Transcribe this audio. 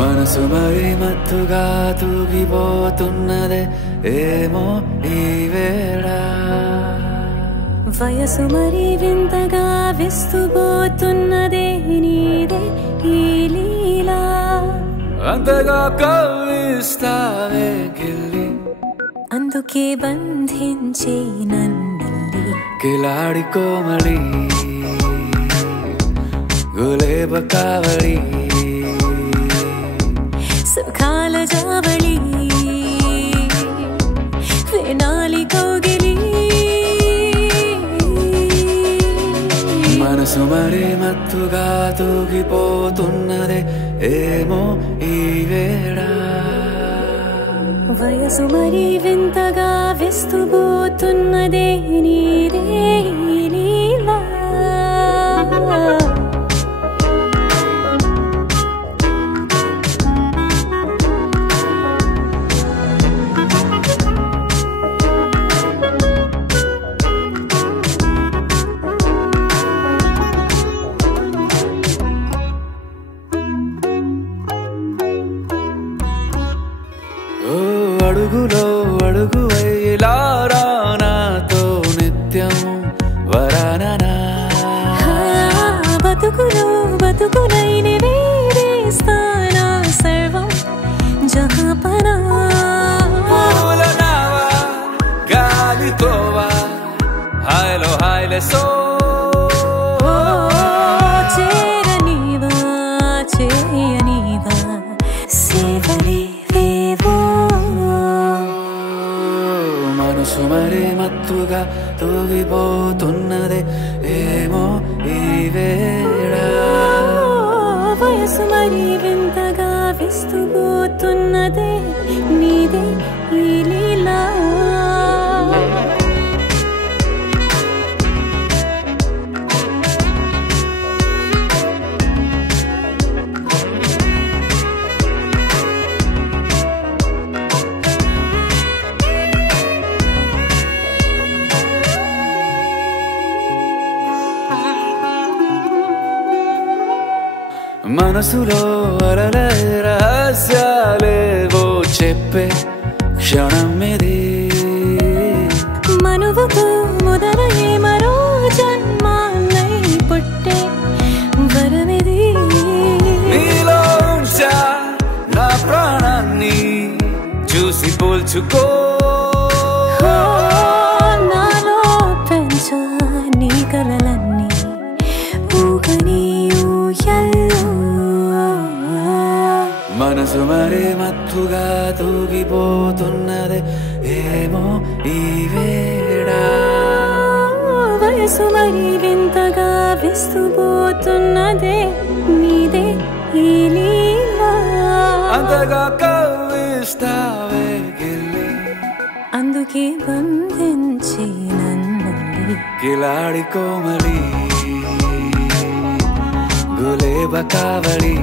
మనసు మరి మత్తుగా తూగిపోతున్నదే ఏమో ఈ వేళ వయసు మరి వింతగా విస్తుపోతున్నదే నీదే ఈ లీలా అంతగా కవ్విస్తావే గిల్లి అందుకే బంధించే నన్నల్లి కిలాడి కోమలి గులేబ కావలి సుఖాల జావళి వేనాలి కౌగిలి మనసు మరి మత్తుగా తూగిపోతున్నదే ఏమో ఈ వేళ వయసు మరి వింతగా విస్తుపోతున్నదే నీదే ఈ లీలా అడుగులో అడుగు ఇలా నాతో నిత్యం వరాననా బతుకులో బతుకులైన వేరేస్తానా సర్వం జహాపనా గాలితోవా హాయ్లో హాయ్లే సో చేరనివా చేయనివా సేవలే మనసు మరి మత్తుగా తూగిపోతున్నదే ఏమో ఈ వేళ వయసు మరి వింతగా విస్తుపోతున్నదే నీదే ఈ లీలా మనసులో అలలే రహస్యాలేవో చెప్పే క్షణం ఇది మనువుతో మొదలయ్యే మరో జన్మాన్నై పుట్టే వరమిది నీలో ఉంచా నా ప్రాణాన్ని చూసి పోల్చుకో నాలో పెంచా నీ కలలన్నీ ఊగని మనసు మరి మత్తుగా తూగిపోతున్నదే ఏమో ఈ వేళ వయసు మరి వింతగా విస్తుపోతున్నదే నీదే ఈ లీలా అంతగా కవ్విస్తావే గిల్లి అందుకే బంధించి నన్నల్లి కిలాడి కోమలి గులేబ కావలి